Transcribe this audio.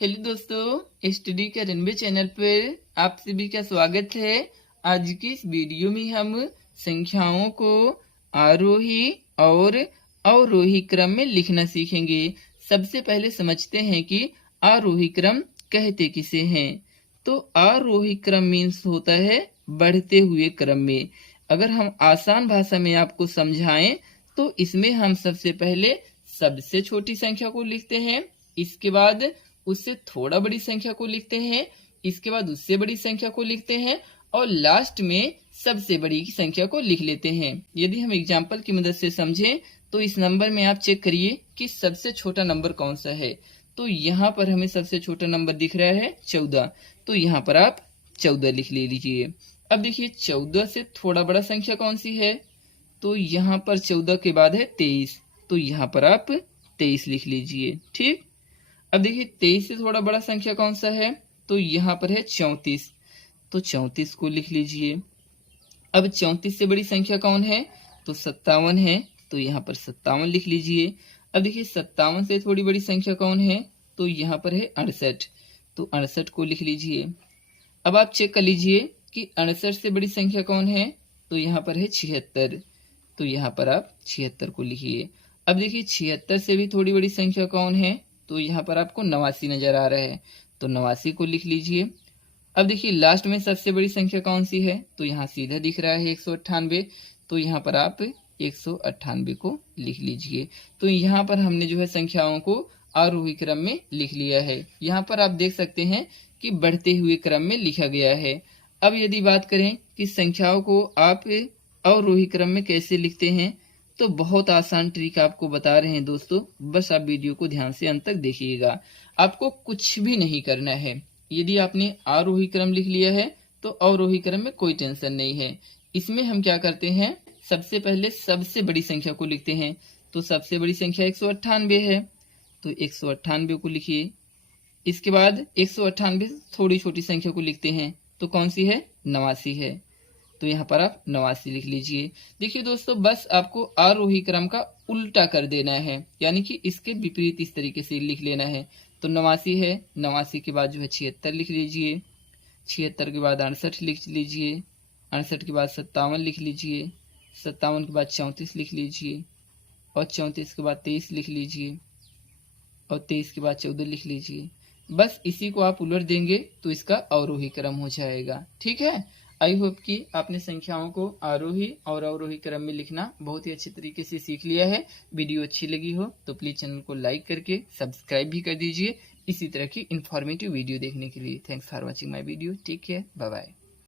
Hello दोस्तों, study के runway channel पर आप सभी का स्वागत है। आज की इस वीडियो में हम संख्याओं को आरोही और अवरोही क्रम में लिखना सीखेंगे। सबसे पहले समझते हैं कि आरोही क्रम कहते किसे हैं। तो आरोही क्रम मीन्स होता है बढ़ते हुए क्रम में। अगर हम आसान भाषा में आपको समझाएं तो इसमें हम सबसे पहले सबसे छोटी संख्या को लिखते हैं, इसके बाद उससे थोड़ा बड़ी संख्या को लिखते हैं, इसके बाद उससे बड़ी संख्या को लिखते हैं और लास्ट में सबसे बड़ी संख्या को लिख लेते हैं। यदि हम एग्जाम्पल की मदद से समझें तो इस नंबर में आप चेक करिए कि सबसे छोटा नंबर कौन सा है। तो यहाँ पर हमें सबसे छोटा नंबर दिख रहा है 14, तो यहाँ पर आप 14 लिख लीजिए। अब देखिए 14 से थोड़ा बड़ा संख्या कौन सी है, तो यहाँ पर 14 के बाद है 23, तो यहाँ पर आप 23 लिख लीजिए। ठीक, अब देखिए 23 से थोड़ा बड़ा संख्या कौन सा है, तो यहाँ पर है 34, तो 34 को लिख लीजिए। अब 34 से बड़ी संख्या कौन है, तो 57 है, तो यहाँ पर 57 लिख लीजिए। अब देखिए 57 से थोड़ी बड़ी संख्या कौन है, तो यहाँ पर है 68, तो 68 को लिख लीजिए। अब आप चेक कर लीजिए कि 68 से बड़ी संख्या कौन है, तो यहाँ पर है 76, तो यहाँ पर आप 76 को लिखिए। अब देखिए 76 से भी थोड़ी बड़ी संख्या कौन है, तो यहाँ पर आपको 89 नजर आ रहा है, तो 89 को लिख लीजिए। अब देखिए लास्ट में सबसे बड़ी संख्या कौन सी है, तो यहाँ सीधा दिख रहा है 198, तो यहाँ पर आप 198 को लिख लीजिए। तो यहाँ पर हमने जो है संख्याओं को आरोही क्रम में लिख लिया है। यहाँ पर आप देख सकते हैं कि बढ़ते हुए क्रम में लिखा गया है। अब यदि बात करें कि संख्याओं को आप अवरोही क्रम में कैसे लिखते हैं, तो बहुत आसान ट्रिक आपको बता रहे हैं दोस्तों। बस आप वीडियो को ध्यान से अंत तक देखिएगा। आपको कुछ भी नहीं करना है। यदि आपने आरोही क्रम लिख लिया है तो अवरोही क्रम में कोई टेंशन नहीं है। इसमें हम क्या करते हैं, सबसे पहले सबसे बड़ी संख्या को लिखते हैं। तो सबसे बड़ी संख्या 198 है, तो 198 को लिखिए। इसके बाद 198 से थोड़ी छोटी संख्या को लिखते हैं, तो कौन सी है, 89 है, तो यहाँ पर आप 89 लिख लीजिए। देखिए दोस्तों, बस आपको आरोही क्रम का उल्टा कर देना है, यानी कि इसके विपरीत इस तरीके से लिख लेना है। तो 89 है, 89 के बाद जो है 76 लिख लीजिए, 76 के बाद 68 लिख लीजिए, 68 के बाद 57 लिख लीजिए, 57 के बाद 34 लिख लीजिए और 34 के बाद 23 लिख लीजिए और 23 के बाद 14 लिख लीजिए। बस इसी को आप उलट देंगे तो इसका अवरोही क्रम हो जाएगा। ठीक है, आई होप कि आपने संख्याओं को आरोही और अवरोही क्रम में लिखना बहुत ही अच्छे तरीके से सीख लिया है। वीडियो अच्छी लगी हो तो प्लीज चैनल को लाइक करके सब्सक्राइब भी कर दीजिए इसी तरह की इंफॉर्मेटिव वीडियो देखने के लिए। Thanks for watching my video. Take care, bye bye.